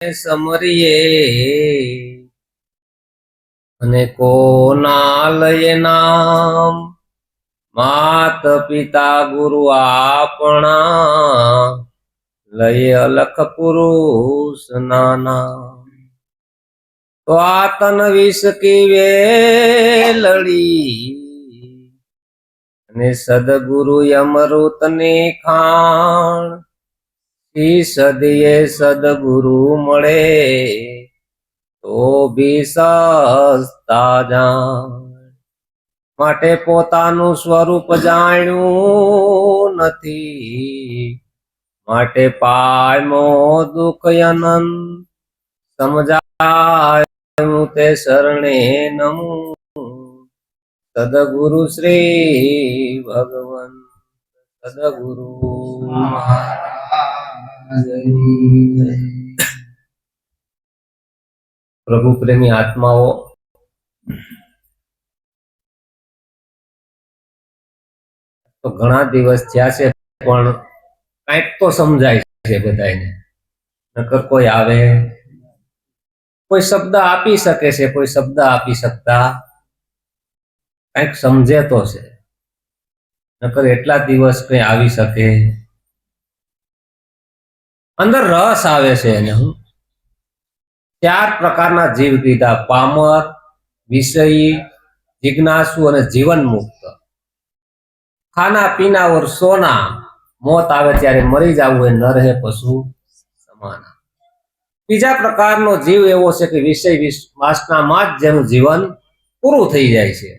સમરીએ અને કોના લયે નામ માત પિતા ગુરુ આપણા લયે અલખ પુરુષ નાના તો આ તન વિષ કી વેલડી અને સદગુરુ અમૃત ની ખાણ સદીએ સદગુરુ મળે તો બી સસ્તા જાણ માટે પોતાનું સ્વરૂપ જાણ્યું નથી માટે પાયમો દુઃખ અનંત સમજાયું તે શરણે નમું સદગુરુ શ્રી ભગવાન સદગુરુ પ્રભુ પ્રેમી આત્માઓ તો ઘણા દિવસ થયા છે પણ કઈક તો સમજાય છે બધાને નકર કોઈ આવે કોઈ શબ્દ આપી શકે છે કોઈ શબ્દ આપી શકતા કઈક સમજે તો છે નકર એટલા દિવસ કઈ આવી શકે અંદર રસ આવે છે એને હું 4 પ્રકારના જીવ કીધા પામર વિષયી जिज्ञासु અને જીવન મુક્ત खाना पीना और सोना मौत आवे त्यारे मरी जावुं ए न रहे पशु समान बीजा प्रकारनो जीव एवो छे के विषय वासनामां ज जेनुं जीवन पूरुं थई जाय छे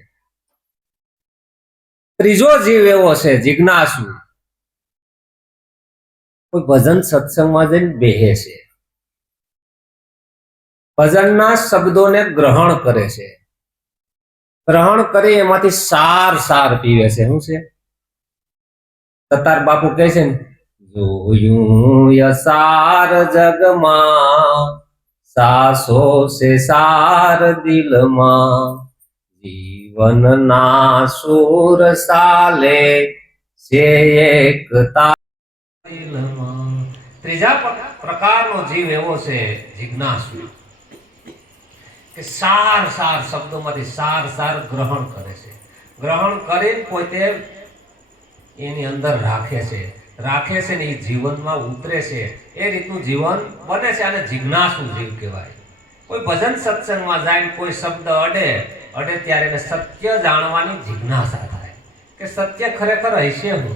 त्रीजो जीव एवो छे जिज्ञासु कोई भजन सत्संगमां जईने बेहे छे भजनना शब्दोने ग्रहण करे छे ग्रहण करी एमांथी सार सार पीवे छे शुं छे सतार बापू कहे छे जोयूं यसार जगमां सासो से सार दिलमां जीवन ना सूर साले से एकता दिलमां त्रीजा प्रकारनो जीव एवो छे जिज्ञासु के सार सार शब्दोमांथी सार सार ग्रहण करे छे ग्रहण करीने पोते एनी अंदर राखे छे ने जीवन में उतरे छे ए रीतनु जीवन बने छे आने जिज्ञासु जीव कहेवाय कोई भजन सत्संग में जाए कोई शब्द अडे त्यारे एने सत्य जाणवानी जिज्ञासा थाय के सत्य खरेखर हशे हुं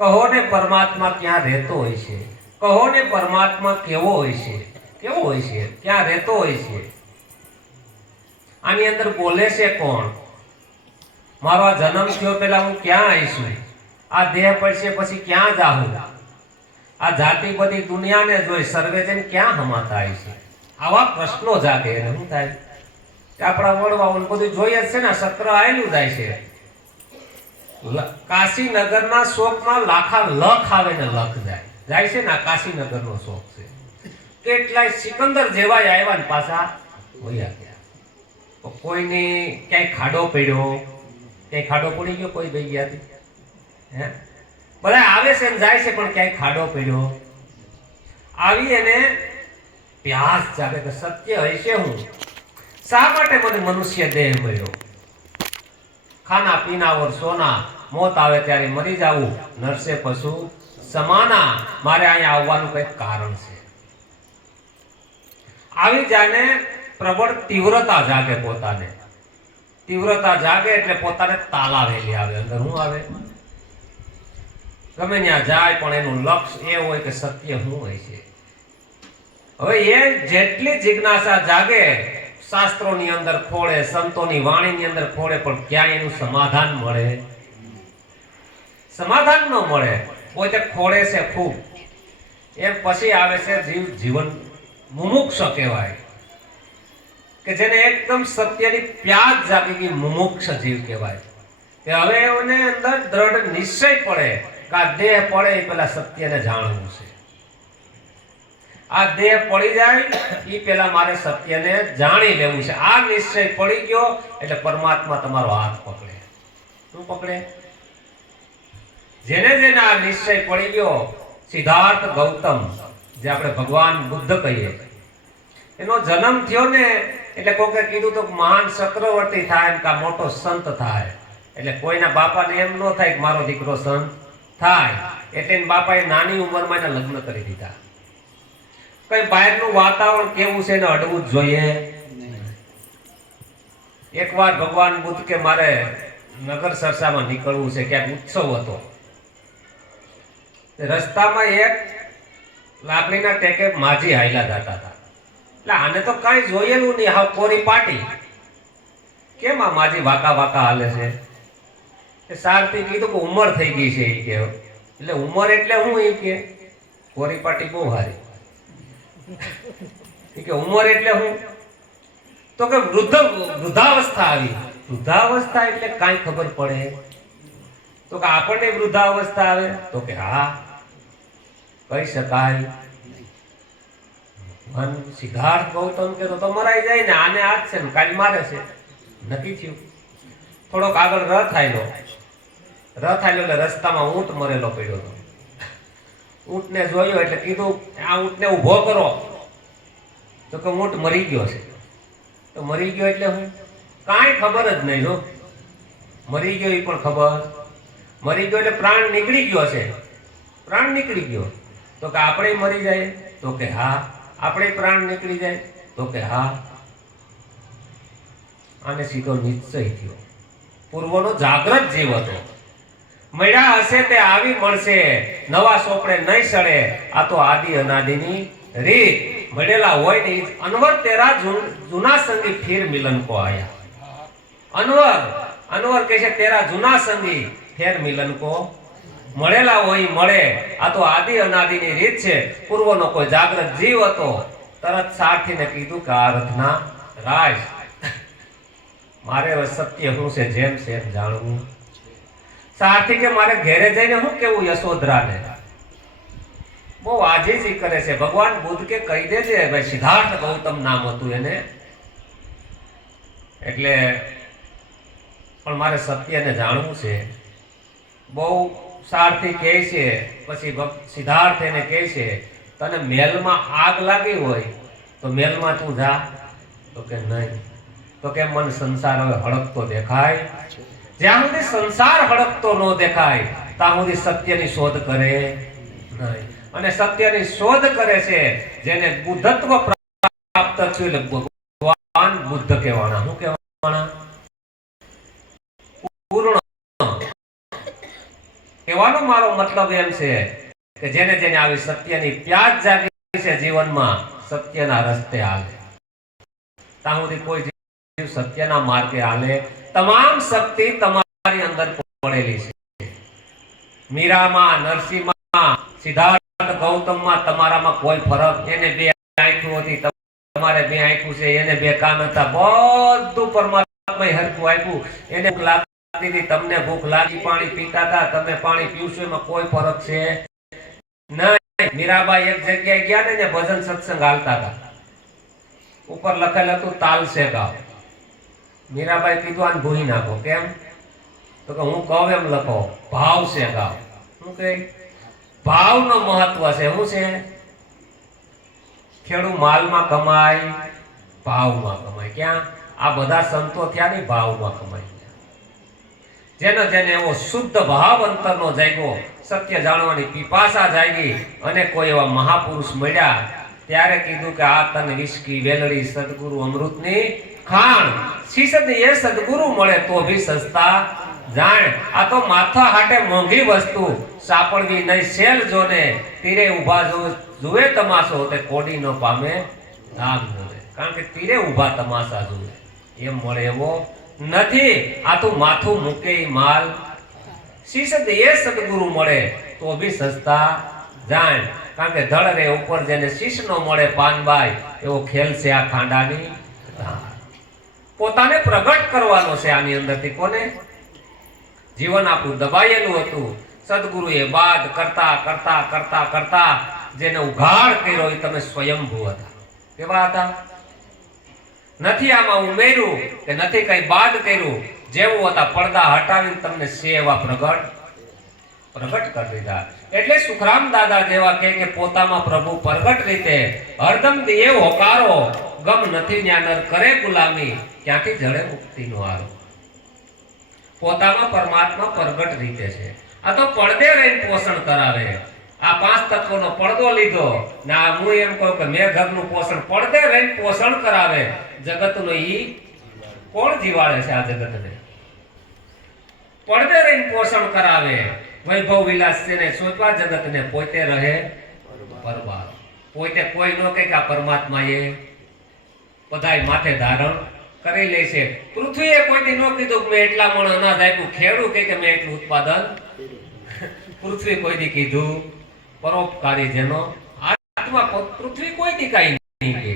कहो ने परमात्मा क्या रहतो होय छे कहो ने परमात्मा केवो होय छे क्या रहतो होय छे आनी अंदर बोले छे कोण मारो जन्म थयो पेला हूँ क्या आईशू आ देह पड़शे पछी क्या जाहूं आ जाति बधी दुनिया ने जोई सर्वे जन क्या हमाता आईशे आवा प्रश्नो जागे ने हुं थाय के आपड़ा वडवाओ ने बधुं जोईए छे ने सत्र आयेलुं जाय छे काशी नगरना शोकमां लाखा लख आवे ने लख जाय छे ने काशी नगरनो शोक छे કેટલાય સિકંદર જેવા આવ્યા ને પાછા વયા ગયા તો કોઈને ક્યાંય ખાડો પડ્યો ક્યાંય ખાડો પડી ગયો કોઈ ભાઈ ગયા હે બધા આવે છે ને જાય છે પણ ક્યાંય ખાડો પડ્યો આવી એને પ્યાસ જાગે કે સત્ય હશે હું શા માટે મને મનુષ્ય દેહ મળ્યો ખાના પીના और સોના મોત આવે ત્યારે મરી જાવું નરસે પશુ સમાના મારે અહીંયા આવવાનું કંઈક કારણ છે આવી જાને પ્રબળ तीव्रता जागे પોતાને तीव्रता जागे એટલે પોતાને તાલાવેલી આવે અંદર હું આવે ગમે ત્યાં જાય પણ એનું લક્ષ્ય એ હોય કે સત્ય શું હોય છે હવે એ જેટલી જિજ્ઞાસા જાગે શાસ્ત્રોની અંદર ખોળે સંતોની વાણીની અંદર ખોળે પણ ક્યાં એનું સમાધાન મળે સમાધાન ન મળે પોતે ખોળે છે ખૂબ એ પછી આવે છે જીવન मुमुक्ष कहेवाय के जेने एकदम सत्यनी प्यास जागी गई मुमुक्ष जीव कहेवाय के हवे ओने अंदर दृढ़ निश्चय पड़े का देह पड़े पेला सत्यने जाणवुं छे आ देह पड़ी जाय ई पेला मारे सत्यने जाणी लेवुं छे आ निश्चय पड़ी गयो एटले परमात्मा तमारो हाथ पकड़े शुं पकड़े जेने जेने आ निश्चय पड़ी गयो सिद्धार्थ गौतम જે આપણે ભગવાન બુદ્ધ કહીએ, એનો જન્મ થયો ને એટલે કોકે કીધું તો મહાન ચક્રવર્તી થાય કે મોટો સંત થાય. એટલે કોઈના બાપાને એમ ન થાય કે મારો દીકરો સંત થાય, એટલે એના બાપાએ નાની ઉંમરમાં એના લગ્ન કરી દીધા. કઈ બહારનું વાતાવરણ કેવું છે એને અડવું જ જોઈએ. એકવાર ભગવાન બુદ્ધ કે મારે નગર સરસામાં નીકળવું છે, ક્યાંક ઉત્સવ હતો. રસ્તામાં એક લાકડીના ટેકે માજી હાયલા જતા હતા. એટલે આને તો કઈ જોયેલું નહીં, હાવ કોરી પાટી. કેમ આ માજી વાકા વાકા હાલે છે? એ સારથી કીધું કે ઉંમર થઈ ગઈ છે. એ કે એટલે ઉંમર એટલે હું? એ કે કોરી પાટી બહુ હારી. એ કે ઉંમર એટલે હું? તો કે વૃદ્ધાવસ્થા આવી. વૃદ્ધાવસ્થા એટલે કાંઈ ખબર પડે? તો કે આપણને વૃદ્ધાવસ્થા આવે? તો કે હા કહી શકાય. મન સિદ્ધાર્થ ગૌતમ કે તો મરાઈ જાય ને, આને આજ છે ને કાલ મારે છે, નક્કી થયું. થોડોક આગળ રથ આયલો એટલે રસ્તામાં ઊંટ મરેલો પડ્યો હતો. ઊંટને જોયો એટલે કીધું આ ઊંટને ઊભો કરો. તો કે ઊંટ મરી ગયો છે. તો મરી ગયો એટલે હું? કાંઈ ખબર જ નહીં. જો મરી ગયો એ પણ ખબર. મરી ગયો એટલે પ્રાણ નીકળી ગયો છે. પ્રાણ નીકળી ગયો તો કે આપણે મરી જાય? તો કે હા. આપણે પ્રાણ નીકળી જાય? તો કે હા. આને સીધો નિશ્ચય થયો. પૂર્વનો જાગ્રત જીવ હતો. મળ્યા હશે તે આવી મળશે, નવા સોપડે નહીં સડે. આ તો આદિ અનાદિની રીત. મળેલા હોય ને અનવર તેરા જૂના સંગી ફીર મિલન કો આયા. અનવર કહે છે તેરા જૂના સંગી ફેર મિલન કો. મળેલા હોય મળે. આ તો આદિ અનાદિની રીત છે. પૂર્વનો કોઈ જાગ્રત જીવ હતો. તરત સારથીને કીધું કે આ રથના રાજ મારે સત્ય શું છે જેમ છે એમ જાણવું. સારથી કે મારે ઘેરે જઈને શું કેવું યશોધરાને? બહુ આજીજી કરે છે. ભગવાન બુદ્ધ કે કહી દેજે ભાઈ, સિદ્ધાર્થ ગૌતમ નામ હતું એને, એટલે પણ મારે સત્યને જાણવું છે. બહુ સારથી કહે છે. પછી સિદ્ધાર્થ એને કહે છે તને મહેલમાં આગ લાગી હોય તો મહેલમાં તું જા. તો કે નહીં. તો કે મને સંસાર હવે હળકતો દેખાય. જ્યાં સુધી સંસાર હળકતો ન દેખાય ત્યાં સુધી સત્યની શોધ કરે નહીં. અને સત્યની શોધ કરે છે જેને બુદ્ધત્વ પ્રાપ્ત થયું એટલે ભગવાન બુદ્ધ કહેવાના. શું કહેવાના? પૂર્ણ કહેવાનો મારો મતલબ એમ છે કે જેને જેને આવી સત્યની પ્યાસ જાગી છે જીવનમાં, સત્યના રસ્તે હાલે. ત્યાં સુધી કોઈ જીવ સત્યના માર્ગે હાલે. તમામ શક્તિ તમારી અંદર પડેલી છે. મીરામાં, નરસિંહમાં, સિદ્ધાર્થ ગૌતમમાં તમારામાં કોઈ ફરક. એને બે આંખો હતી, તમારે બે આંખો છે. એને બે કાન હતા. બધું પરમાત્માએ હરખું આપ્યું. એને ભૂખ લાગતી હતી, તમને ભૂખ લાગી, પાણી પીતા હતા, તમે પાણી પીવશો, એમાં કોઈ ફરક છે નહીં. મીરાબાઈ એક જગ્યાએ ગયા ને ભજન સત્સંગ હાલતા હતા. ઉપર લખેલ હતું તાલ સે ગાવ. મીરાબાઈ કીધું આને ભૂઈ નાખો. કેમ? તો કે હું કહું એમ લખો. ભાવ સે ગાવ. શું કે? ભાવનો મહત્વ છે. શું છે? ખેડૂ માલમાં કમાય, ભાવમાં કમાય. ક્યાં? આ બધા સંતો થયા ને ભાવમાં કમાય. જેને જેને એવો શુદ્ધ ભાવ અંતરનો જાગ્યો, સત્ય જાણવાની પીપાસા જાગી અને કોઈ એવા મહાપુરુષ મળ્યા, ત્યારે કીધું કે આ તન વિસ્કી વેલડી સદગુરુ અમૃતની ખાણ. શીશદ એ સદગુરુ મળે તો ભી સસ્તા જાણ. આ તો માથા હાટે મોંઘી વસ્તુ, સાપડવી નહીં સેલ જોને. તીરે ઉભા જુએ તમાશો તે કોડી નો પામે નામ જોને. કારણ કે તીરે ઉભા તમાશા જુએ એમ મળે એવો નથી. આ તો માથું મૂકે માલ. શીશદ એ સદગુરુ મળે તો ભી સસ્તા જાણ. કારણ કે ધડ રે ઉપર જેને શીશ નો મળે પાનબાઈ, એવો ખેલ છે આ ખાંડાની. પોતાને પ્રગટ કરવાનો છે આની અંદરથી. કોને? જીવન આપણું દબાયેલું હતું. સદગુરુએ બાદ કરતા કરતા કરતા કરતા જેને ઉઘાડ કર્યો એ તમે સ્વયંભૂ હતા. કેવા હતા? નથી આમાં ઉમેર્યું કે નથી કઈ બાદ કર્યું. જેવું હતા પડદા હટાવીને તમને સેવા પ્રગટ પ્રગટ કરી દીધા. એટલે સુખરામ દાદા જેવા કે પોતામાં પ્રભુ પ્રગટ રીતે હરદમ દિયે હોકારો, ગમ નથી ન્યાનર કરે ગુલામી, ક્યાંથી જડે મુક્તિનો આરો. પોતામાં પરમાત્મા પ્રગટ રીતે છે. આ તો પડદે રહીને પોષણ કરાવે. આ પાંચ તત્વોનો પડદો લીધો ને આ હું એમ કહું કે મેં ઘરનું પોષણ પડદે રહીને પોષણ કરાવે. જગતનો ઈ કોણ જીવાડે છે? આ જગતને પડદે રહીને પોષણ કરાવે. વૈભવ વિલાસ છે ને સોચવા જગતને પોતે રહે પરવાર. પોતે કોઈ નો કે આ પરમાત્માએ બધાય માથે ધારણ કરી લે છે. પૃથ્વીએ કોઈ દી નો કીધું કે મેં એટલા મણ અનાજ આપ્યું. ખેડૂત કે મેં એટલું ઉત્પાદન. પૃથ્વી કોઈ દી કીધું? પરોપકારી જેનો આત્મા પૃથ્વી કોઈ દી કાઈ નહીં કહે.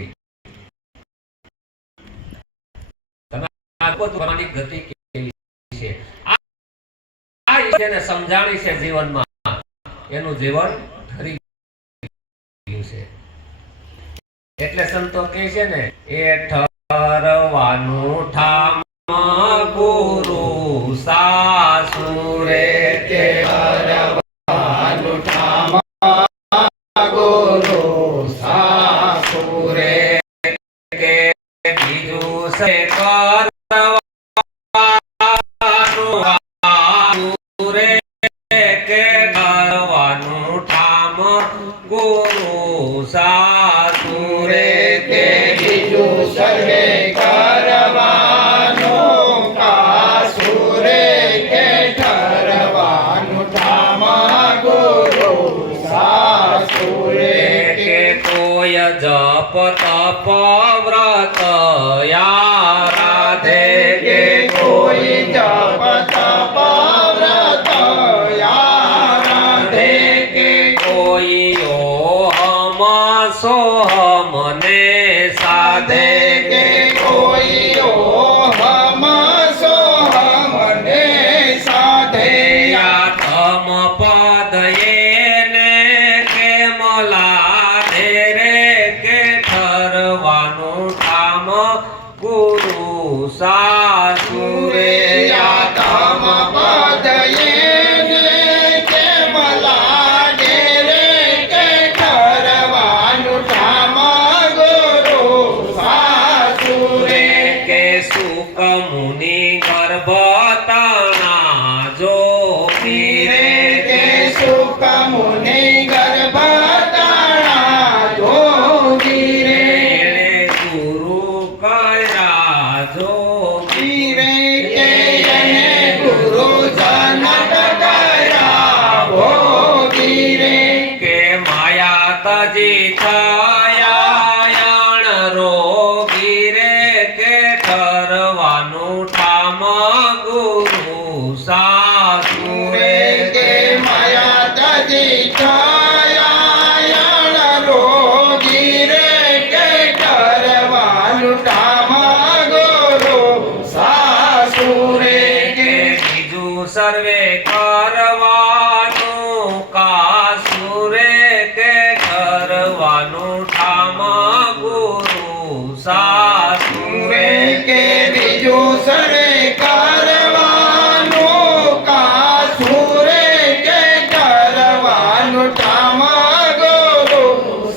તમે આ બધું ગતિ કેવી છે આ જેને સમજાણી છે જીવનમાં, એનું જીવન ઠરી ગયું છે. એટલે સંતો કહે છે ને, એ ઠરવાનું ઠામ ગુરુ સાસુરે, કે ઠરવાનું ઠામ ગુરુ સાસુરે, કે બીજું છે કરવાનું ગુરુ સાસુરે, કે બીજું સર્વે કરવાનું કાસુરે, કે ઠરવાનું ઠામ ગુરુ સાસુરે, કે કોઈ જપ તપ વ્રત આરાધે, કે કોઈ જપ તપ વ્રત આરાધે, કે કોઈ સોહમ ને સાધે, કે કોઈ ઓહમ સોહમ ને સાધે. આત્મ પદ એને કેમલા ધે રે, કે ઠરવાનું ઠામ ગુરુ સાસુરે. આત્મ પદ એને કેમલા ધે રે, કે ઠરવાનું ઠામ ગુરુ સાસુરે, કે સુખ મુનિ ગર્ભતાણા જો પીરે, કે સુખ મુનિ ગર્ભતાણા જો પીરે, ગુરુ કયા જો પીરે, કે એને ગુરુ જનક કયા ભોગીરે, કે માયા તજી થયા રોગી રે, કે ઠરવાનું ઠામ ગુરુ સાસુરે, કે માયા તજી થયા રોગી રે, કે ઠરવાનું ઠામ ગુરુ સાસુરે, કે બીજું સર્વે કરવાનું કાસુરે, કે ઠરવાનું ઠામ ગુરુ સાસુરે, કે બીજું સર્વે કરવાનું કાસુરે, કે ઠરવાનું ઠામ ગુરુ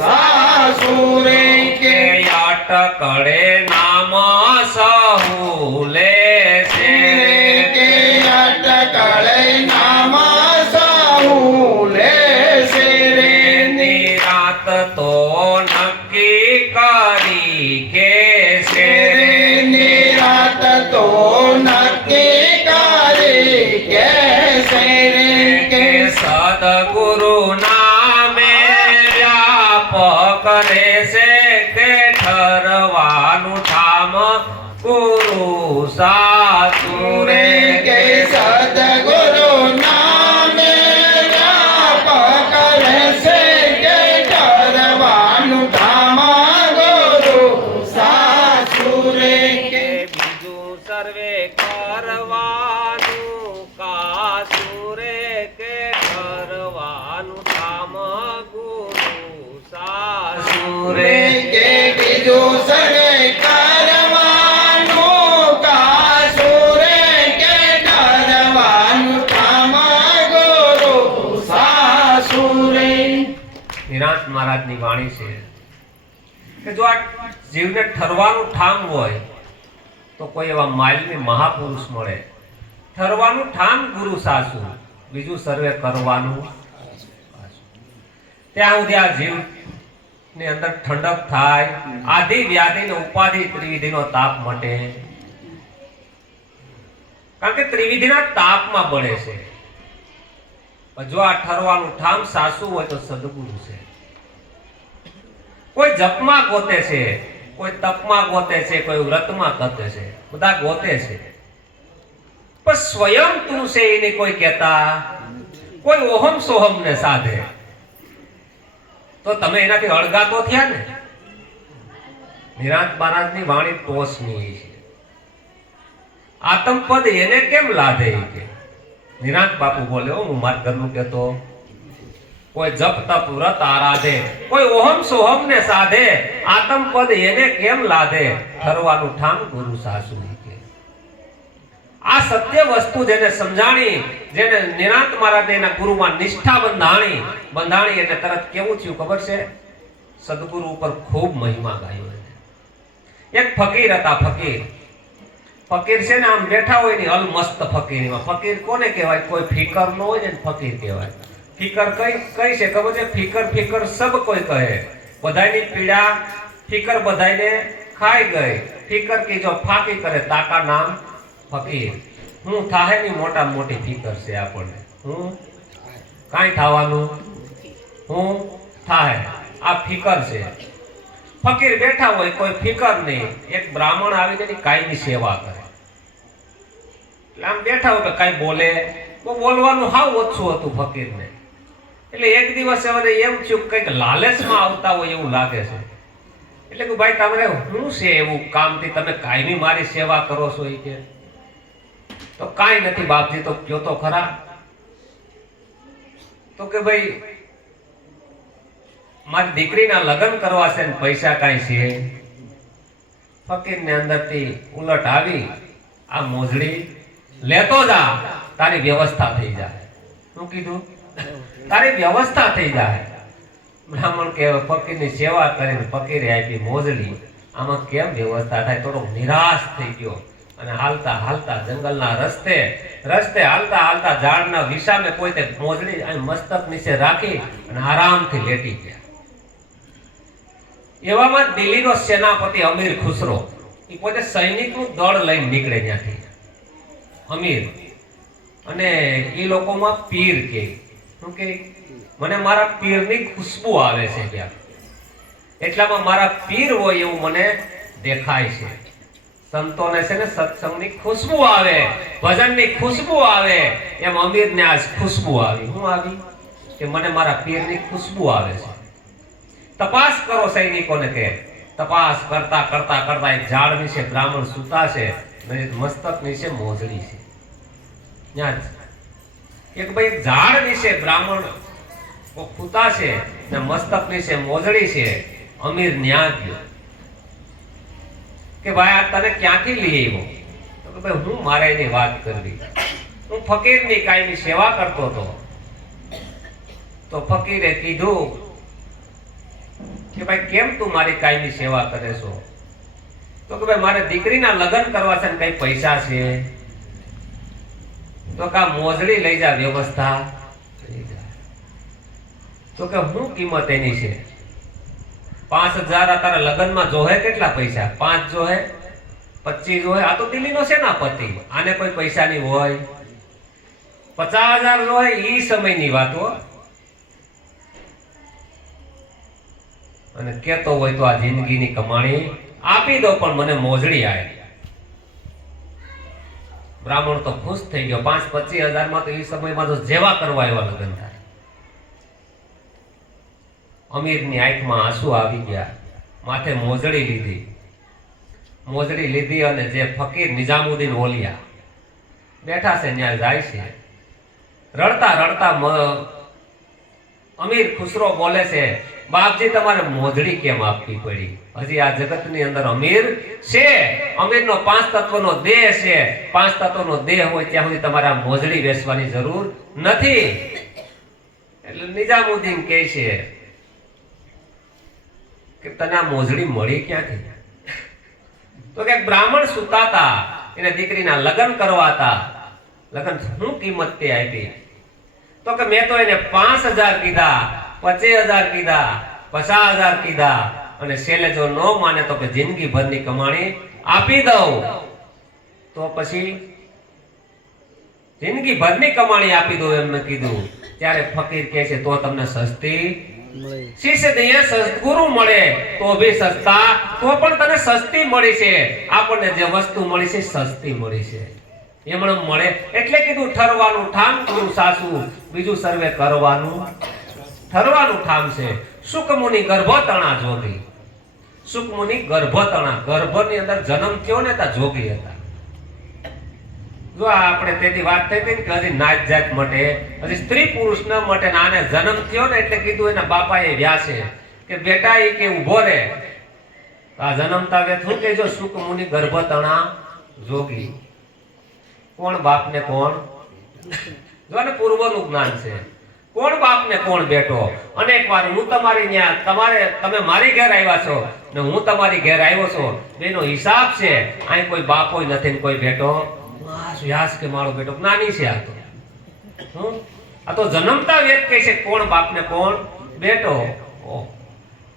સાસુરે, કે અટકળે નામ સહુ લે છે, કે અટકળે નામ સહુ લે છે રે. નિરાત તો નક્કી કરી કે છે રે, નિરાત તો નક્કી કરી કે છે રે, કે સદગુરુ નામે વ્યાપ કરે છે, કે ઠરવાનું ઠામ ગુરુ સાસુરે, કે સદગુરુ નામે વ્યાપ કરે છે, કે ઠરવાનું ઠામ ગુરુ સાસુરે, કે બીજું સર્વે કરવાનું કાસુરે, કે ઠરવાનું ઠામ ગુરુ સાસુરે, કે બીજું સર્વે કરવાનું કાસુરે, કે ઠરવાનું ઠામ ગુરુ વાણી છે કે જો આ જીવને ઠરવાનું ઠામ હોય તો કોઈ એવા માલની મહાપુરુષ મળે. ઠરવાનું ઠામ ગુરુ સાસુ, બીજું સર્વે કરવાનું. ત્યાં સુધી આ જીવ ની અંદર ઠંડક થાય, આદિ વ્યાધિ ને ઉપાધિ ત્રિવિધિનો તાપ મટે. કારણ કે ત્રિવિધિના તાપમાં બળે છે. જો આ ઠરવાનું ઠામ સાસુ હોય તો સદગુરુ છે. કોઈ જપમાં ગોતે છે, કોઈ તપમાં ગોતે છે, કોઈ વ્રતમાં ગોતે છે, બધા ગોતે છે, પણ સ્વયં તું છે એને કોઈ કહેતા. કોઈ ઓહમ સોહમ ને સાધે તો તમે એનાથી અળગા તો થયા ને. નિરાંત મહારાજની વાણી ટોચની છે. આતમપદ એને કેમ લાદે કે નિરાંત બાપુ બોલે, હું મારા ઘરનું કહેતો, કોઈ જપ તપ વ્રત આરાધે, કોઈ ઓહમ સોહમ ને સાધે, આતમપદ એને કેમ લાદે, ઠરવાનું ઠામ ગુરુ સાસુ. આ સત્ય વસ્તુ જેને સમજાણી, જેને નિરાંત મહારાજે એના ગુરુમાં નિષ્ઠા બંધાણી એટલે તરત કેવું થયું ખબર છે? સદગુરુ ઉપર ખૂબ મહિમા ગાયો. એક ફકીર હતા. ફકીર છે ને, આમ બેઠા હોય ને અલમસ્ત ફકીર. ફકીર કોને કહેવાય? કોઈ ફિકર ન હોય ને ફકીર કહેવાય. ફિકર કઈ છે ખબર છે? ફિકર સબ કોઈ કહે, બધાયની પીડા ફિકર બધાયને ખાઈ ગઈ. ફિકર કી જો ફાકી કરે તાકા નામ ફકીર. હું થાહે ની મોટા મોટી ફિકર છે આપણને. હું કાંઈ થવાનું, હું થાહે, આ ફિકર છે. ફકીર બેઠા હોય, કોઈ ફિકર નહીં. એક બ્રાહ્મણ આવીને એની કાયમી સેવા કરે. એટલે આમ બેઠા હોય કે કાંઈ બોલે, બોલવાનું હાવ ઓછું હતું ફકીરને. એટલે એક દિવસ એમને એમ થયું કંઈક લાલચમાં આવતા હોય એવું લાગે છે. એટલે કે ભાઈ તમારે શું છે એવું કામથી તમે કાયમી મારી સેવા કરો છો? એ કે તો કાંઈ નથી બાપજી, તો કયો તો ખરા. તો કે ભાઈ મારી દીકરીના લગ્ન કરવા છે ને પૈસા કાંઈ છે? ફકીરને અંદરથી ઉલટ આવી, આ મોજડી લેતો જા, તારી વ્યવસ્થા થઈ જાય. શું કીધું? તારી વ્યવસ્થા થઈ જાય. બ્રાહ્મણ કે ફકીરની સેવા કરીને ફકીરે આપી મોજડી, આમાં કેમ વ્યવસ્થા થાય? થોડો નિરાશ થઈ ગયો અને હાલતા હાલતા જંગલના રસ્તે હાલતા ઝાડના વિસામે કોઈ તે મોજડી મસ્તક નીચે રાખી અને આરામથી લેટી ગયા. એવામાં દિલ્હીનો સેનાપતિ અમીર ખુસરો, એ પોતે સૈનિકનું દળ લઈને નીકળે ત્યાંથી. અમીર અને એ લોકોમાં પીર કે શું કે, મને મારા પીરની ખુશ્બુ આવે છે ત્યાં. એટલામાં મારા પીર હોય એવું મને દેખાય છે. સંતોને છે ને સત્સંગની ખુશ્બુ આવે, ભજનની ખુશ્બુ આવે, એમ અમીરને આજ ખુશ્બુ આવી. શું આવી? કે મને મારા પીરની ખુશ્બુ આવે છે. તપાસ કરો સૈનિકોને કે. તપાસ કરતા એક ઝાડ નીચે બ્રાહ્મણ સૂતા છે, મસ્તક નીચે મોજડી છે. ત્યાં એક ભાઈ ઝાડ નીચે બ્રાહ્મણ સૂતા છે ને મસ્તક નીચે મોજડી છે. અમીર ન્યા ગયો કે ભાઈ આ તને ક્યાંથી લઈ આવ્યો? તો કે ભાઈ હું મારે એની વાત કરવી, હું ફકીરની કાયમી સેવા કરતો હતો. તો ફકીરે કીધું કે ભાઈ કેમ તું મારી કાયમી સેવા કરે છો? તો કે ભાઈ મારે દીકરીના લગ્ન કરવા છે ને કઈ પૈસા છે. તો કે મોજડી લઈ જા, વ્યવસ્થા લઈ જા. તો કે શું કિંમત એની છે? 5000 તારા લગ્નમાં જોહે કેટલા પૈસા? 5 જોહે, 25 જોહે. આ તો દિલ્હીનો સેનાપતિ, આને કોઈ પૈસાની હોય? 50000 જોહે. ઈ સમયની વાત હો. અને કેતો હોય તો આ જિંદગીની કમાણી આપી દો, પણ મને મોજડી આવે. બ્રાહ્મણ તો ખુશ થઈ ગયો. 5-25 હજારમાં તો એ સમયમાં તો જેવા કરવા એવા લગ્ન થાય. અમીરની આંખમાં આંસુ આવી ગયા. માથે મોજડી લીધી અને જે ફકીર નિઝામુદ્દીન ઓલિયા બેઠા છે ત્યાં જાય છે. રડતા અમીર ખુસરો બોલે છે, બાપજી તમારે મોજડી કેમ આપવી પડી? હજી આ જગતની અંદર અમીર છે, અમીરનો 5 તત્વનો દેહ છે. 5 તત્વનો દેહ હોય ત્યાં સુધી તમારે આ મોજડી વેચવાની જરૂર નથી. એટલે નિઝામુદ્દીન કહે છે કે તને આ મોજડી મળી ક્યાંથી? તો કે બ્રાહ્મણ સુતા હતા, એને દીકરીના લગ્ન કરવા હતા. લગ્ન શું કિંમત તે આપી? તો કે મેં તો એને 5,000 કીધા, 25,000 કીધા, 50,000 કીધા, અને છેલ્લે જો ન માને તો કે જિંદગી ભરની કમાણી આપી દઉં. તો પછી જિંદગી ભરની કમાણી આપી દઉં એમ મેં કીધું. ત્યારે ફકીર કહે છે તો તમને સસ્તી શિષ્ય દઈએ સદગુરુ મળે તો ભી સસ્તા, તો પણ તને સસ્તી મળી છે. આપણને જે વસ્તુ મળી છે સસ્તી મળી છે. એમણે મળે એટલે કીધું ઠરવાનું ઠામ કરું સાસુ, બીજું સર્વે કરવાનું ઠરવાનું ઠામ છે. સુકમુનિ ગર્ભતણા જોગી. સુકમુનિ ગર્ભતણા, ગર્ભની અંદર જન્મ થયો ને તા જોગી હતા. જો આપણે તેથી વાત થઈ હતી કે હજી નાત જાત માટે, હજી સ્ત્રી પુરુષ ન માટે, આને જન્મ થયો ને એટલે કીધું એના બાપાએ વ્યાસે કે બેટા એ કે ઉભો રે. આ જન્મતા વેત શું કહેજો? સુકમુનિ ગર્ભતણા જોગી. કોણ બાપ ને કોણ? જો ને પૂર્વનું જ્ઞાન છે. કોણ બાપ ને કોણ બેટો? અનેક વાર હું તમારી ત્યાં તમે મારી ઘેર આવ્યા છો ને હું તમારી ઘેર આવ્યો છો, બેનો હિસાબ છે. અહીં કોઈ બાપ હોય નથી કોઈ બેટો. વ્યાસ કે મારો બેટો જ્ઞાની છે. આ તો જન્મતા વેદ કહે છે કોણ બાપ ને કોણ બેટો.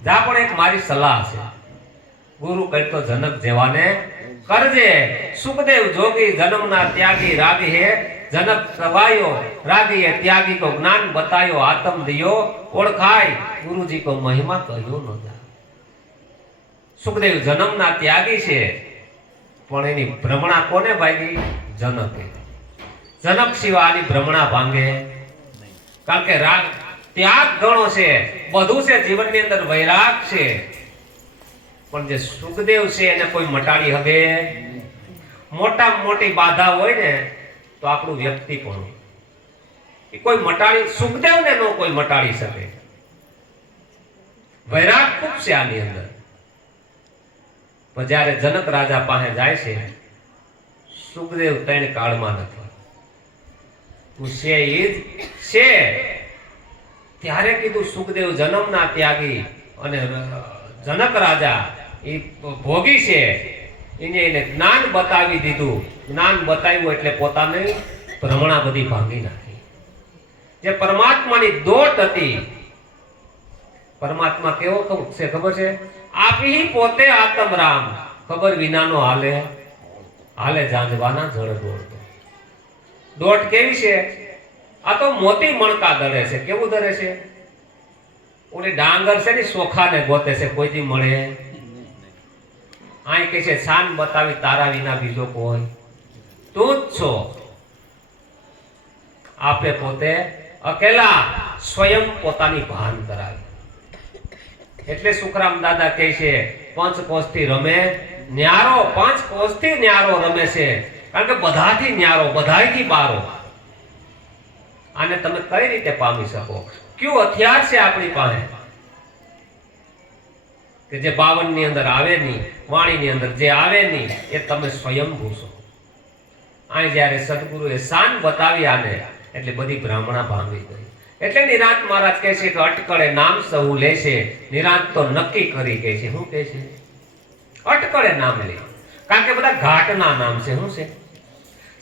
જા પણ એક મારી સલાહ છે, ગુરુ કહેતો જનક જેવાને કરજે. સુખદેવ જોગી જન્મના ત્યાગી રાગી હે, જનક સવાયો રાગી હે ત્યાગી કો જ્ઞાન બતાયો, આત્મ દિયો ઓળખાય ગુરુજી કો મહિમા કહ્યો ન જાય. સુખદેવ જન્મના ત્યાગી છે પણ એની ભ્રમણા કોને ભાગી? જનકે. જનક સિવાય આની ભ્રમણા ભાંગે. કારણ કે રાગ ત્યાગ ગણો છે, બધું છે જીવનની અંદર, વૈરાગ છે. પણ જે સુખદેવ છે એને કોઈ મટાડી હવે? મોટામાં મોટી બાધા હોય ને તો આપણું વ્યક્તિપણું, એ કોઈ મટાડી, સુખદેવને નો કોઈ મટાડી શકે. વૈરાગ ખૂબ છે આની અંદર. પણ જ્યારે જનક રાજા પાસે જાય છે, સુખદેવ ત્રણ કાળમાં નથી, તું છે એ જ છે. ત્યારે કીધું સુખદેવ જન્મના ત્યાગી અને જનક રાજા એ ભોગી છે. એને જ્ઞાન બતાવી દીધું. જ્ઞાન બતાવ્યું એટલે પોતાની ભ્રમણા બધી ભાંગી નાખી. જે પરમાત્માની દોટ હતી, પરમાત્મા કેવો છે ખબર છે? આપી પોતે આત્મ રામ, ખબર વિનાનો હાલે હાલે જાંજવાના જળ દોડતો. દોટ કેવી છે? આ તો મોતી મણકા દરે છે. કેવું દરે છે? ઓલી ડાંગર છે ને સોખાને ગોતે છે, કોઈથી મળે. આય કે છે શાન બતાવી તારા વિના બીજો કોઈ, તું જ છો. આપે પોતે અકેલા સ્વયં પોતાની ભાન કરાવી. એટલે સુખરામ દાદા કહે છે પંચ કોષથી રમે ન્યારો, પાંચ કોષથી ન્યારો રમે છે. કારણ કે બધાથી ન્યારો, બધાથી બારો. આને તમે કઈ રીતે પામી શકો? કયું હથિયાર છે આપણી પાસે કે જે 52 ની અંદર આવે નહીં, વાણીની અંદર જે આવે નહીં એ તમે સ્વયંભૂ છો. અહીં જ્યારે સદગુરુએ શાન બતાવી આને એટલે બધી બ્રાહ્મણા ભાંગી ગઈ. એટલે નિરાંત મહારાજ કહે છે કે અટકળે નામ સહુ લેશે, નિરાંત તો નક્કી કરી કહે છે. શું કહે છે? અટકળે નામ લે. કારણ કે બધા ઘાટના નામ છે. શું છે?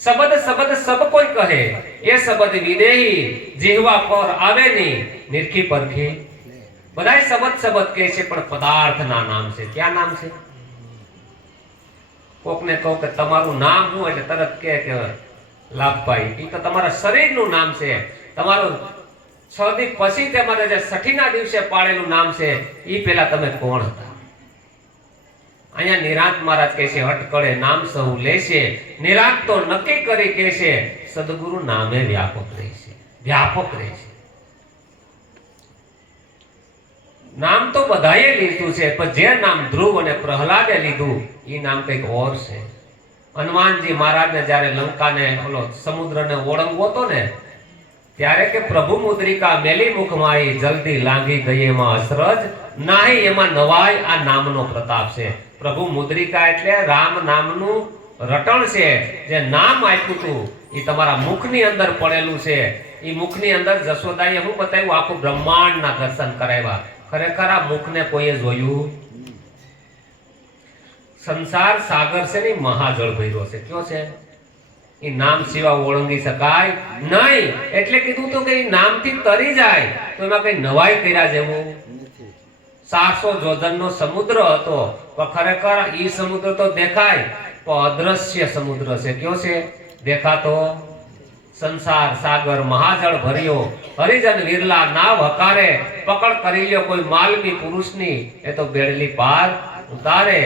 શબ્દ શબ્દ સબ કોઈ કહે, એ શબ્દ વિદેહી જીહવા પર આવે નહીં, નિરખી પરખી બધા શબ્દ કહે છે પણ પદાર્થના નામ છે. ક્યાં નામ છે? કોકને કહો કે તમારું નામ શું, એટલે તરત કે લાભભાઈ. એ તો તમારા શરીરનું નામ છે. તમારું 6 દી પછી તમારે જે 6ઠીના દિવસે પાડેલું નામ છે એ પેલા તમે કોણ હતા? અહીંયા નિરાંત મહારાજ કહે છે અટકળે નામ સહુ લેશે, નિરાંત તો નક્કી કરી કહે છે સદગુરુ નામે વ્યાપક રહેશે, વ્યાપક રહેશે. નામ તો બધાએ લીધું છે, પણ જે નામ ધ્રુવ અને પ્રહલાદે લીધું એ નામ કંઈક ઓર છે. હનુમાનજી મહારાજને જ્યારે લંકાને ઓલો સમુદ્રને ઓળંગવો હતો ને, ત્યારે કે પ્રભુ મુદ્રિકા મેલી મુખમાઈ, જલ્દી લાંઘી ગઈ એમાં અસરજ નાહી, એમાં નવાય આ નામનો પ્રતાપ છે. પ્રભુ મુદ્રિકા એટલે રામ નામનું રટણ છે. જે નામ આપ્યું હતું એ તમારા મુખની અંદર પડેલું છે. એ મુખની અંદર જશોદાએ શું બતાવ્યું? આખું બ્રહ્માંડના દર્શન કરાવ્યા. ખરેખર આ મુખને કોઈએ જોયું? સંસાર સાગર છે ને મહાજળ ભર્યો છે. કયો છે? એ નામ સિવાય ઓળંગી શકાય નહીં. એટલે કીધું તો કે એ નામથી તરી જાય તો એમાં કઈ નવાઈ કર્યા જેવું 700 જોજનનો સમુદ્ર હતો, પણ ખરેખર ઈ સમુદ્ર તો દેખાય પણ અદ્રશ્ય સમુદ્ર છે. કયો છે? દેખાતો સંસાર સાગર મહાજળ ભર્યો, હરિજન વિરલા નાવ હકારે, પકડ કરી લ્યો કોઈ માલવી પુરુષની, એ તો બેડલી પાર ઉતારે.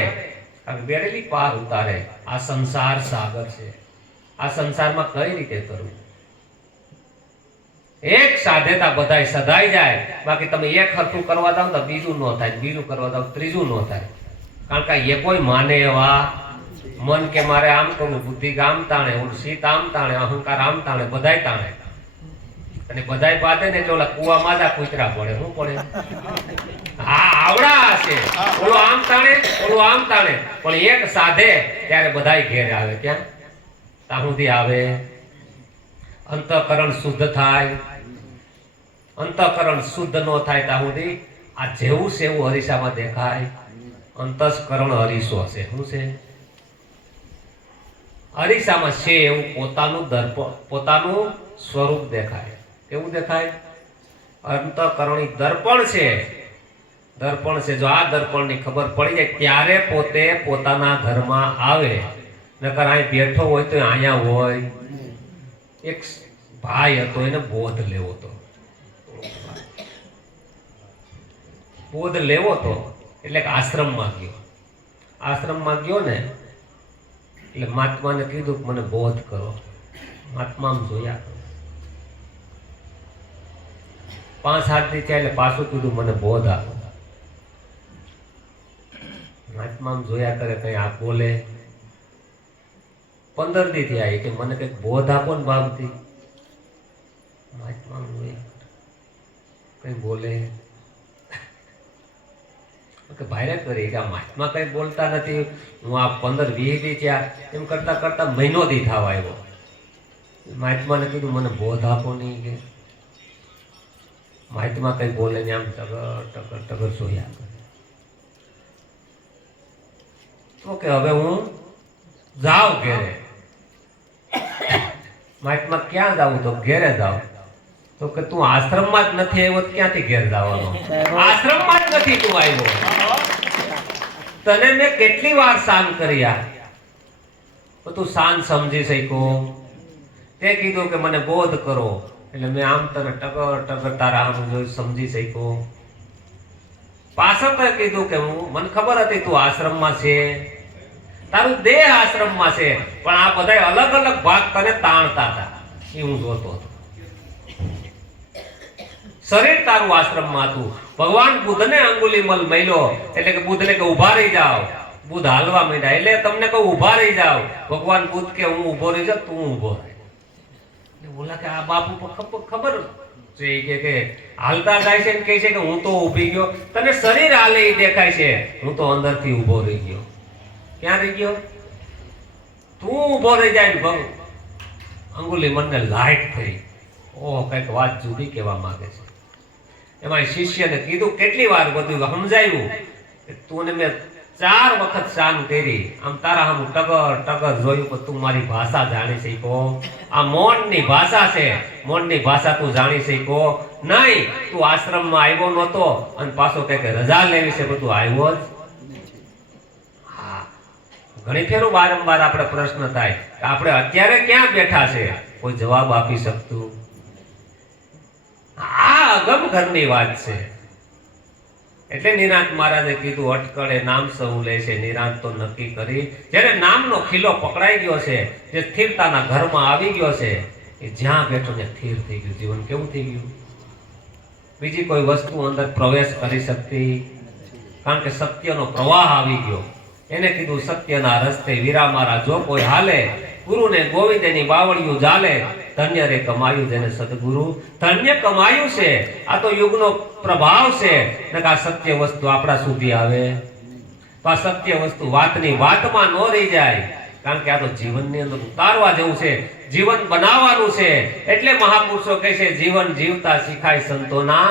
બેડલી પાર ઉતારે. આ સંસાર સાગર છે. આ સંસારમાં કઈ રીતે કરવું? એક સાધેતા બધાય સદાઈ જાય, બાકી તમે એક હરખું કરવા જાવ તો બીજું ન થાય, બીજું કરવા જાવ ત્રીજું ન થાય. કારણ કે એ કોઈ માને એવા મન કે મારે આમ કરવું, બુદ્ધિ આમ તાણે, સીત આમ તાણે, અહંકાર આમ તાણે, બધાય તાણે. અને બધાય બાંધે ને એટલે ઓલા કુવામાં જ આ કૂતરા પડે. શું પડે? હા, આવડા છે. ઓલું આમ તાણે, ઓલું આમ તાણે, પણ એક સાધે ત્યારે બધાય ઘેર આવે. ક્યાં? ત્યાં સુધી આવે અંતઃકરણ શુદ્ધ થાય. અંતઃકરણ શુદ્ધ ન થાય ત્યાં સુધી આ જેવું છે એવું અરીસામાં દેખાય. અંતઃકરણ અરીસો છે. શું છે? અરીસામાં છે એવું પોતાનું દર્પણ, પોતાનું સ્વરૂપ દેખાય. કેવું દેખાય? અંતઃકરણી દર્પણ છે. દર્પણ છે. જો આ દર્પણની ખબર પડી જાય ત્યારે પોતે પોતાના ઘરમાં આવે. નકર અહીં બેઠો હોય તો અહીંયા હોય. એક ભાઈ હતો, એને બોધ લેવો હતો. બોધ લેવો હતો એટલે કે આશ્રમમાં ગયો. આશ્રમમાં ગયો ને એટલે મહાત્માને કીધું કે મને બોધ કરો. મહાત્મા જોયા 5-7 દી થયા એટલે પાછું કીધું મને બોધ આપો. મહાત્મા જોયા કરે, કઈ આ બોલે. 15 દી થયા કે મને કઈક બોધ આપો ને બાબતી. મહાત્મા કઈ બોલે કે ભાઈરે કરી કે મહાત્મા કઈ બોલતા નથી. હું આ 15-20 દી થયા એમ કરતા કરતા મહિનો દી થવા આવ્યો. મહાત્માને કીધું મને બોધ આપો નહીં. કે મહાત્મા કઈ બોલે ને આમ ટગર ટગર ટગર સોયા કરે. તો કે હવે હું જાઉં ઘેરે. મહાત્મા ક્યાં જાવું? તો ઘેરે જાવ. તો કે તું આશ્રમમાં જ નથી આવ્યો તો ક્યાંથી ઘેર જવાનો? આશ્રમમાં જ નથી તું આવ્યો. તને મેં કેટલી વાર શાંત કર્યા તો તું શાંત સમજી શક્યો? તે કીધું કે મને બોધ કરો એટલે મેં આમ તને ટગર ટગર તારા આમ જોઈ સમજી શક્યો. પાછળ તો કીધું કે હું મને ખબર હતી તું આશ્રમમાં છે, તારું દેહ આશ્રમમાં છે, પણ આ બધા અલગ અલગ ભાગ તને તાણતા હતા એ હું જોતો હતો. શરીર તારું આશ્રમમાં હતું. ભગવાન બુદ્ધને અંગુલીમલ મળ્યો એટલે કે બુદ્ધને કે ઊભા રહી જાઓ. બુદ્ધ હાલવા માંડ્યા એટલે તમને કહું ઊભા રહી જાઓ. ભગવાન બુદ્ધ કે હું ઊભો રહી જાઉં, તું ઊભો રહે. બોલા કે આ બાપુ ખબર છે કે હાલતા જાય છે, કહે છે કે હું તો ઊભી ગયો. તને શરીર હાલે એ દેખાય છે, હું તો અંદરથી ઊભો રહી ગયો. ક્યાં રહી ગયો? તું ઊભો રહી જાય ને ભગ અંગુલીમલને લાઈટ થઈ. ઓહ, કઈક વાત જુદી કહેવા માંગે છે. એમાં શિષ્યને કીધું કેટલી વાર બધું સમજાવ્યું કે તું મેં 4 વખત શાંત કરી. આમ તારા આમ ટગર ટગર જોયું પણ તું મારી ભાષા જાણી શક્યો. આ મૌનની ભાષા છે. મૌનની ભાષા તું જાણી શક્યો નહીં. તું આશ્રમમાં આવ્યો નહોતો અને પાછો કઈક રજા લેવી છે બધું આવ્યો જ. હા, ઘણી ફેરું વારંવાર આપણે પ્રશ્ન થાય કે આપણે અત્યારે ક્યાં બેઠા છે, કોઈ જવાબ આપી શકતું? આ અગમ ઘરની વાત છે. એટલે નિરાંત મહારાજે કીધું અટકળે નામ સૌ લે છે, નિરાંત તો નક્કી કરી. જેને નામનો ખીલો પકડાઈ ગયો છે, જે સ્થિરતાના ઘરમાં આવી ગયો છે, એ જ્યાં બેઠો ને સ્થિર થઈ ગયું. જીવન કેવું થઈ ગયું? બીજી કોઈ વસ્તુ અંદર પ્રવેશ કરી શકતી? કારણ કે સત્યનો પ્રવાહ આવી ગયો. એને કીધું સત્યના રસ્તે વીરા મારા જો કોઈ હાલે, ગુરુને ગોવિંદની બાવળિયું જાલે, ધન્ય રે કમાયું જેને સદગુરુ. ધન્ય કમાયું છે. આ તો યુગનો પ્રભાવ છે. આ સત્ય વસ્તુ આપણા સુધી આવે તો આ સત્ય વસ્તુ વાતની વાતમાં ન રહી જાય. કારણ કે આ તો જીવનની અંદર ઉતારવા જેવું છે, જીવન બનાવવાનું છે. એટલે મહાપુરુષો કહે છે જીવન જીવતા શીખાય સંતોના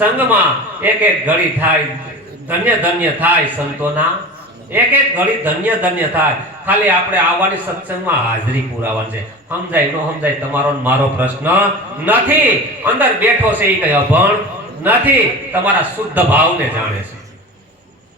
સંગમાં એક એક ઘડી થાય ધન્ય ધન્ય થાય સંતોના એક એક ઘડી ધન્ય ધન્ય થાય ખાલી આપણે આવવાની સત્સંગમાં હાજરી પુરાવાની છે સમજાય નો સમજાય તમારો ને મારો પ્રશ્ન નથી અંદર બેઠો છે એ કઈ અભણ નથી તમારા શુદ્ધ ભાવને જાણે છે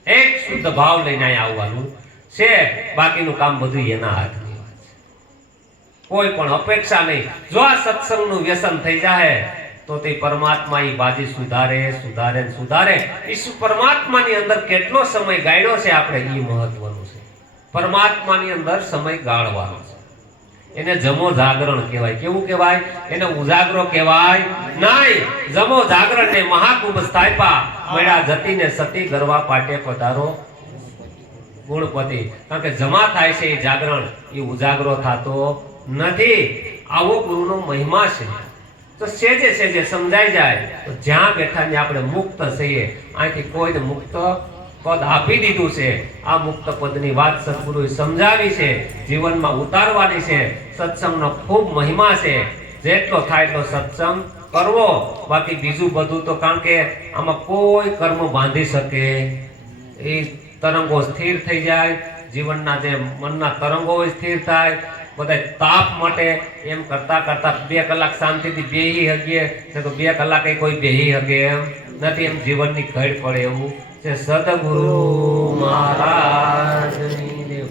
એક શુદ્ધ ભાવ લઈને અહીંયા આવવાનું છે બાકીનું કામ બધું એના હાથની વાત છે કોઈ પણ અપેક્ષા નહીં જો આ સત્સંગનું વ્યસન થઈ જાય તો તે પરમાત્મા ઈ બાજી સુધારે સુધારે ને સુધારે ઈસુ પરમાત્માની અંદર કેટલો સમય ગાળ્યો છે આપણે ઈ મહત્વનું છે પરમાત્માની અંદર સમય ગાળવાનો છે એને જમો જાગરણ કહેવાય કેવું કહેવાય એને ઉજાગરો કહેવાય નહીં જમો જાગરણ ને મહાકુંભ સ્થાપા મેળા જતીને સતી ગરવા પાટે પધારો ગુણપતિ કારણ કે જમા થાય છે એ જાગરણ એ ઉજાગરો થતો નથી આવો ગુરુનો મહિમા છે તો સેજે સેજે સમજાઈ જાય તો જ્યાં બેઠા ને આપણે મુક્ત છીએ અહીંથી કોઈને મુક્ત પદ આપી દીધું છે આ મુક્ત પદની વાત સદગુરુએ સમજાવી છે જીવનમાં ઉતારવાની છે સત્સંગનો ખૂબ મહિમા છે જેટલો થાય એટલો સત્સંગ કરવો બાકી બીજું બધું તો કારણ કે આમાં કોઈ કર્મ બાંધી શકે એ તરંગો સ્થિર થઈ જાય જીવનના જે મનના તરંગો હોય સ્થિર થાય બધા તાપ માટે એમ કરતા કરતા 2 કલાક શાંતિથી બેહી હગીએ તો 2 કલાકે કોઈ બેહી હગે એમ નથી એમ જીવનની ઘડ પડે એવું છે સદગુરુ મહારાજની